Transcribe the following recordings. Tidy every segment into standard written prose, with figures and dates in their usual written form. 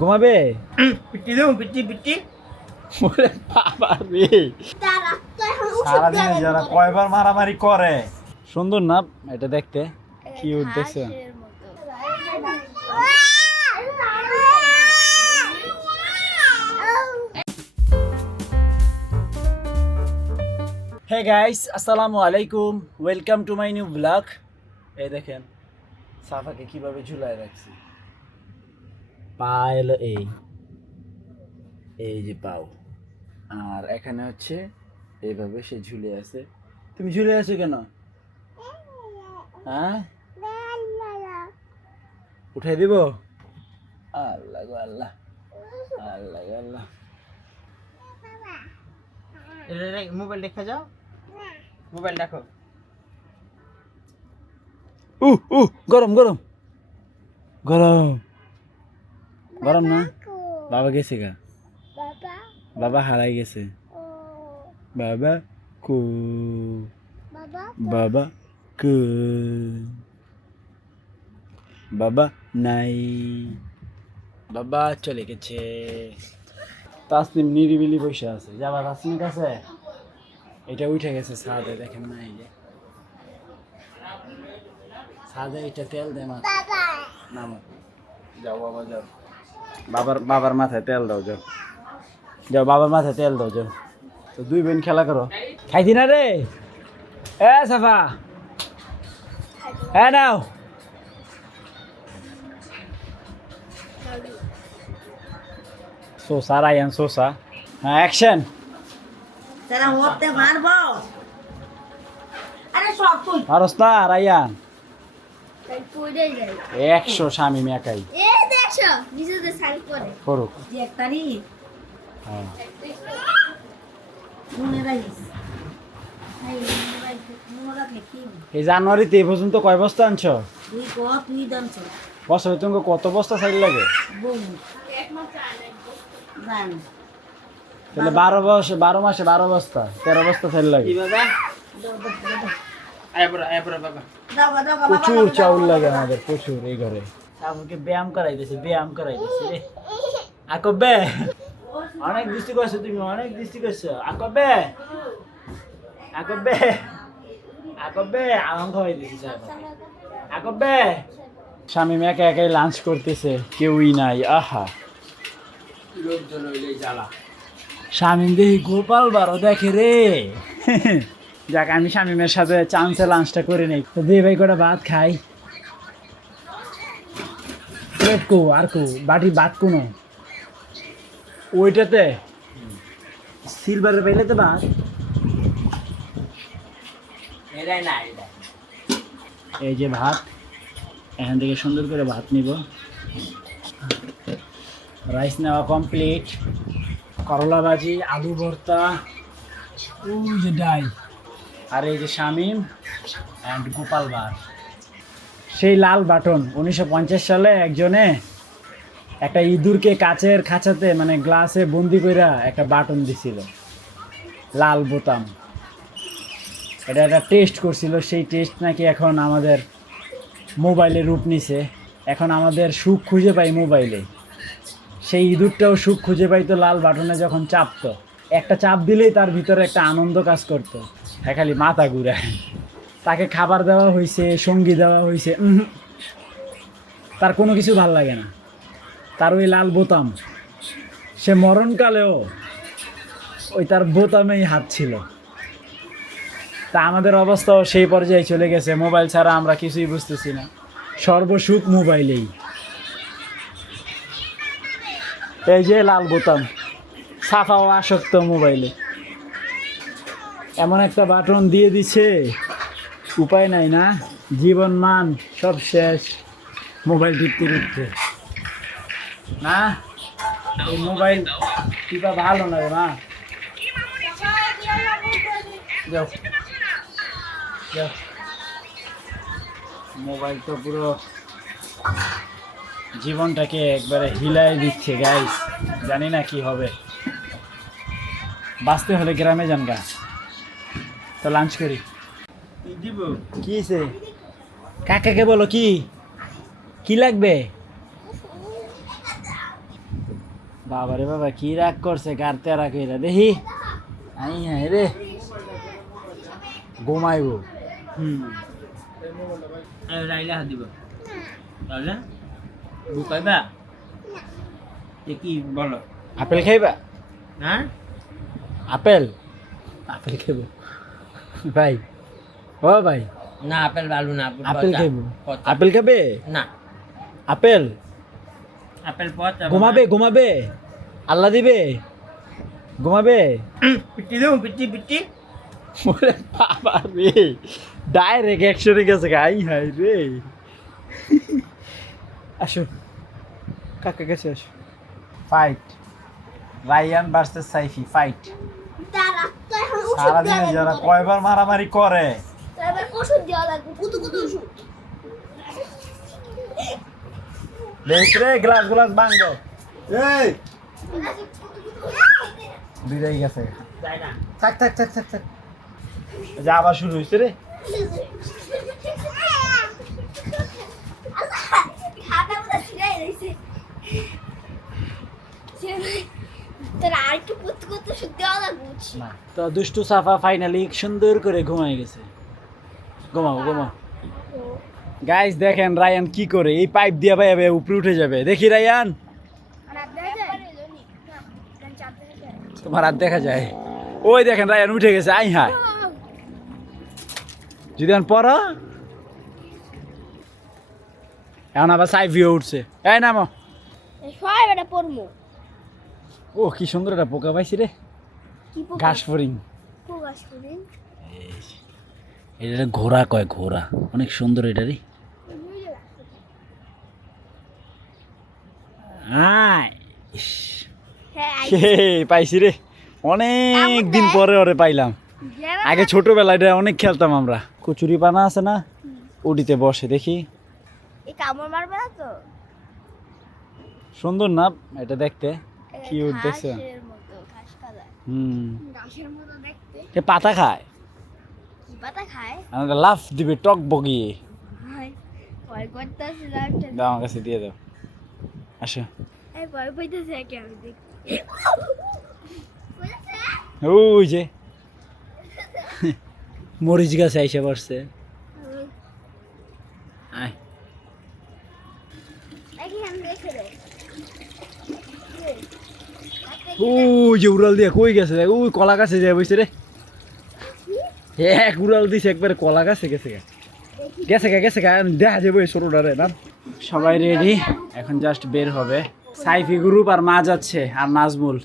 ঘুমাবে? পিটি দেবো, PT PT. ওরে বাবা রে, সারাদিনে যারা কয়বার মারামারি করে। সুন্দর না এটা দেখতে, কিউট দেখছো? হে গাইস, আসসালামু আলাইকুম, welcome to my new blog. এই দেখেন সাফাকে কিভাবে ঝুলায় রাখছি। পা এলো এই এই যে পাও, আর এখানে হচ্ছে এইভাবে সে ঝুলে আছে। তুমি ঝুলে আছো কেন? হ্যাঁ, উঠাই দিব? আল্লাহ গো আল্লাহ, আল্লাহ গো আল্লাহ। মোবাইল দেখা যাও, মোবাইল দেখো। গরম গরম গরম গরম না? বাবা গেছে গা, বাবা হারাই গেছে। বাবা কো, বাবা কো, বাবা নাই, বাবা চলে গেছে। তাসনিম নিরিবিলি বসে আছে। যাবা তাসনিম কাছে? এটা উঠে গেছে ছাদে, দেখেন না? এই যে ছাদে এটা তেল দে মা, নামো, যাও বাবা যাও, বাবার মাথায় তেল দাও, যাও যাও, বাবার মাথায় তেল দাও, যাও। তো দুই বোন খেলা করো। খাইছি না রে এ সাফা, হ্যাঁ নাও। সোসা রায়ান সোসা, হ্যাঁ অ্যাকশন। তারা হতে মারবো। আরে সব তুই পারস না রায়ান? তাই পড়ে যাই। 100 শামিম একাই এ দেখো নিজেতে সাইড করে করুক। যে এক তারিখ হ্যাঁ, মনে রাখিস। এই মনে রাখলে কি এই জানুয়ারিতে এই পর্যন্ত কয় বস্তা আনছো? তুই ক তুই দানছ বছরে তুমি কত বস্তা সাইড লাগে? বউ জান তাহলে 12 মাসে 12 বস্তা, 13 বস্তা সাইড লাগে। কি বাবা? আয় বড় বাবা। দাও দাও বাবা। প্রচুর চাউল লাগে আমাদের, প্রচুর। এই ঘরে সাবুকে ব্যায়াম করাইতেছে, ব্যায়াম করাইতেছে রে। আকবে অনেক দৃষ্টি করছো তুমি, অনেক দৃষ্টি করছো। আকবে আকবে আকবে আরাম খাওয়াইতেছি সাহেব। আকবে শামিম একা একাই লাঞ্চ করতেছে, কেউই নাই। আহা, লোকজন হইলেই জ্বালা। শামিম দেখি গোপাল বারো দেখে রে। যাক, আমি শামিমের সাথে চান্সে লাঞ্চটা করে নেই। তো দিয়ে ভাই কটা ভাত খাই। প্লেট কো আর কো, বাটি ভাত কোনো ওইটাতে সিলভারের পাইলে তো ভাত। এরাই না এটা। এই যে ভাত, এখান থেকে সুন্দর করে ভাত নিব। রাইস নেওয়া কমপ্লিট। করলা ভাজি, আলু ভর্তা, ওই যে ডাই, আর এই যে শামিম অ্যান্ড গোপাল ভাঁড়। সেই লাল বাটন 1950 সালে একজনে একটা ইঁদুরকে কাচের খাঁচাতে, মানে গ্লাসে বন্দি কইরা একটা বাটন দিছিল, লাল বোতাম। এটা একটা টেস্ট করছিল, সেই টেস্ট নাকি এখন আমাদের মোবাইলে রূপ নিছে। এখন আমাদের সুখ খুঁজে পাই মোবাইলে। সেই ইঁদুরটাও সুখ খুঁজে পাইতো লাল বাটনে যখন চাপতো। একটা চাপ দিলেই তার ভিতরে একটা আনন্দ কাজ করতো। হ্যাঁ, খালি মাথা ঘুরায়। তাকে খাবার দেওয়া হয়েছে, সঙ্গী দেওয়া হয়েছে, তার কোনো কিছু ভাল লাগে না। তার ওই লাল বোতাম, সে মরণকালেও ওই তার বোতামেই হাত ছিল। তা আমাদের অবস্থাও সেই পর্যায়ে চলে গেছে। মোবাইল ছাড়া আমরা কিছুই বুঝতেছি না, সর্বসুখ মোবাইলেই। এই যে লাল বোতাম, সাফাও আসক্ত মোবাইলে। এমন একটা বাটন দিয়ে দিছে, উপায় নাই না, জীবন মান সব শেষ মোবাইল টিপতে টিপতে। না, এই মোবাইল টিপা ভালো না রে মা। যাও যাও, মোবাইল তো পুরো জীবনটাকে একবারে হিলাই দিচ্ছে গাইস। জানি না কি হবে, বাঁচতে হলে গ্রামে যান গা। তো লাঞ্চ করি। দিব কি হয়েছে? কাকাকে বলো, কি কি লাগবে? বাবারে বাবা কি রাগ করছে গাড়তে রাখ এরা দেখি আই হ্যাঁ রে ঘুমাইবো রাইলা হাত দিব তাহলে বুকাইবা কি বলো আপেল খাইবা হ্যাঁ আপেল আপেল খাইব ভাই ও ভাই না আপেল ভালো না আপেল খাইব আপেল খাবে না আপেল আপেল পচা ঘুমাবে ঘুমাবে আল্লাহ দিবে ঘুমাবে পিটি দেবো পিটি পিটি ওরে বাবা রে ডাইরেক্ট অ্যাকশনে গেছে আই হাই রে আসো কাকা কাছে আসো fight Ryan versus Saifi fight তারা তো এখন ওষুধ সারাদিনে দেওয়া যারা লাগবে। কয়বার মারামারি করে তারপর ওষুধ দেওয়া লাগবে কুতু কুতু ওষুধ রে গ্লাস গ্লাস ভাঙবো এই দুইটাই গেছে যাই না থাক থাক থাক থাক থাক যা আবার শুরু হয়েছে রে খাতা পুরো ছিঁড়াই রয়েছে তোর আর একটু কুতু কুতু ওষুধ দেওয়া লাগবে বুঝছি তো দুষ্টু সাফা ফাইনালি সুন্দর করে ঘুমায় গেছে ঘুমাও ঘুমাও গাইস দেখেন রায়ান কি করে এই পাইপ দিয়ে ভাই ভাই উপরে উঠে যাবে দেখি রায়ান তোমার হাত দেখা যায় ওই দেখেন রায়ান উঠে গেছে আই হাই যদি এখন পড়ো এখন আবার সাইভিও উঠছে এই নামো সবাই বেটা পড়মু ও কি সুন্দর একটা পোকা পাইছি রে কি ঘাস ফরিং প্রকাশ করেন এটা ঘোড়া কয় ঘোড়া অনেক সুন্দর এটা রে আয় ইস, হ্যাঁ পাইছি রে অনেক দিন পরে ওরে পাইলাম আগে ছোটবেলায় এটা অনেক খেলতাম আমরা কচুরি পানা আছে না উডিতে বসে দেখি এই কামড় মারবে না তো সুন্দর না এটা দেখতে কিউট দেখছো ঘাসের মতো ঘাস কালার হুম ঘাসের মতো দেখতে এ পাতা খায় কি পাতা খায় আর লাফ দিবে টক বগিয়ে হয় ভয় করতেছে দাও আমার কাছে দিয়ে দাও আসো এই ভয় পাইতেছে একে আমি দেখি ওই যে মরিচ গাছ আইসে পড়ছে আয় দেখি আমি দেখে দেয় ওই যে উড়াল দিয়ে কই গেছে দেখ ওই কলা গাছে যায় বসে রে এক উড়াল দিছে একবারে কলা গাছে গেছে গেছে দেখা যাবে ওই ছোটটারে না সবাই রেডি এখন জাস্ট বের হবে সাইফি গ্রুপ আর মা যাচ্ছে আর নাজমুল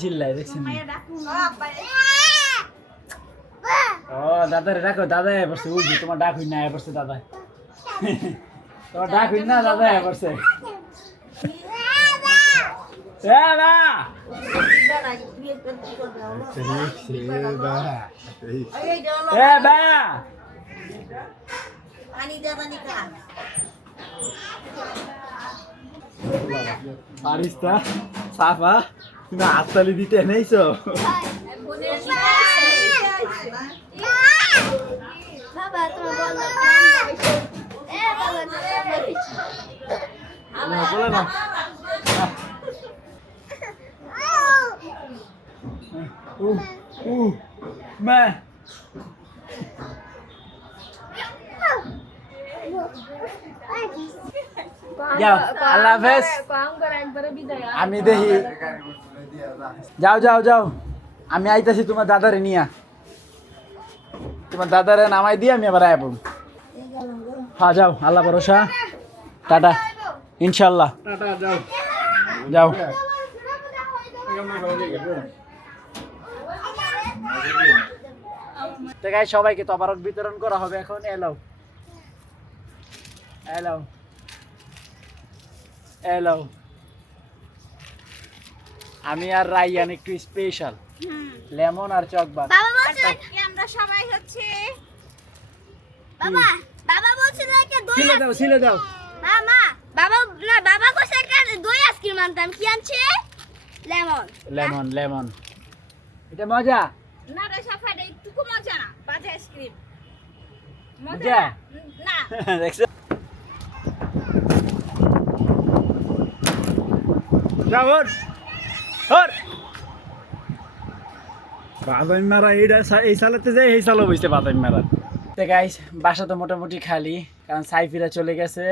চিল্লাই দেখছেন ও দাদারে ডাকো দাদা পড়ছে ওই যে তোমার ডাক হই না পড়ছে দাদা তোমার ডাক হই না দাদা পড়ছে পারিস্তা সাফা তুমি হাততালি দিতে নেইছো বাবা তোমার বল এ বাবা না বলে না মা যাও আল্লাহ হাফেজ আমি দেখি যাও যাও যাও আমি আইতাছি তোমার দাদারে নিয়া তোমার দাদারে নামাই দিয়ে আমি আবার আয়া পড়ব হ্যাঁ যাও আল্লাহ ভরসা টাটা ইনশাল্লাহ যাও তো গাইস সবাইকে তবারক বিতরণ করা হবে এখন এলো এলো এলো আমি আর রাইয়ান একটু স্পেশাল লেমন আর চকবাত বাবা বলছে নাকি আমরা সবাই হচ্ছে বাবা বাবা বলছে নাকি দই ছিলে দাও মামা বাবা না বাবা কইছে একটা দই আইসক্রিম আনতাম কি আনছে লেমন লেমন লেমন এটা মজা না রে সাফাটা একটু মজা না বাজে আইসক্রিম মজা? না দেখছো যাবর হর বাদাম মারা এই সালেতে যাই এই সালও বইছে বাদাম মারা তো গাইস বাসা তো মোটামুটি খালি কারণ সাইফিরা চলে গেছে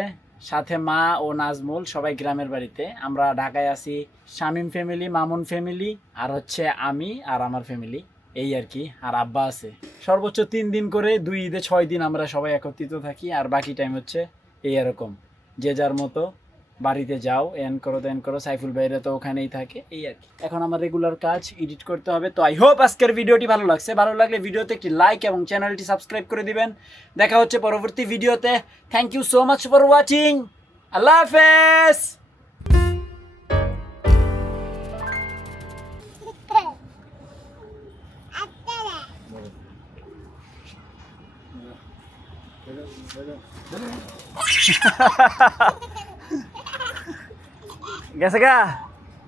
সাথে মা ও নাজমুল সবাই গ্রামের বাড়িতে আমরা ঢাকায় আছি শামীম ফ্যামিলি মামুন ফ্যামিলি আর হচ্ছে আমি আর আমার ফ্যামিলি এই আর কি আর আব্বা আছে সর্বোচ্চ 3 দিন করে 2 ঈদে 6 দিন আমরা সবাই একত্রিত থাকি আর বাকি টাইম হচ্ছে এই এরকম যে যার মতো বাড়িতে যাও এন করো সাইফুল ভাইরা তো ওখানেই থাকে এই আর কি এখন আমার রেগুলার কাজ এডিট করতে হবে তো আই হোপ আজকের ভিডিওটি ভালো লাগছে ভালো লাগলে ভিডিওতে একটি লাইক এবং চ্যানেলটি সাবস্ক্রাইব করে দিবেন দেখা হচ্ছে পরবর্তী ভিডিওতে thank you so much for watching আল্লাহ হাফেজ গেছে গা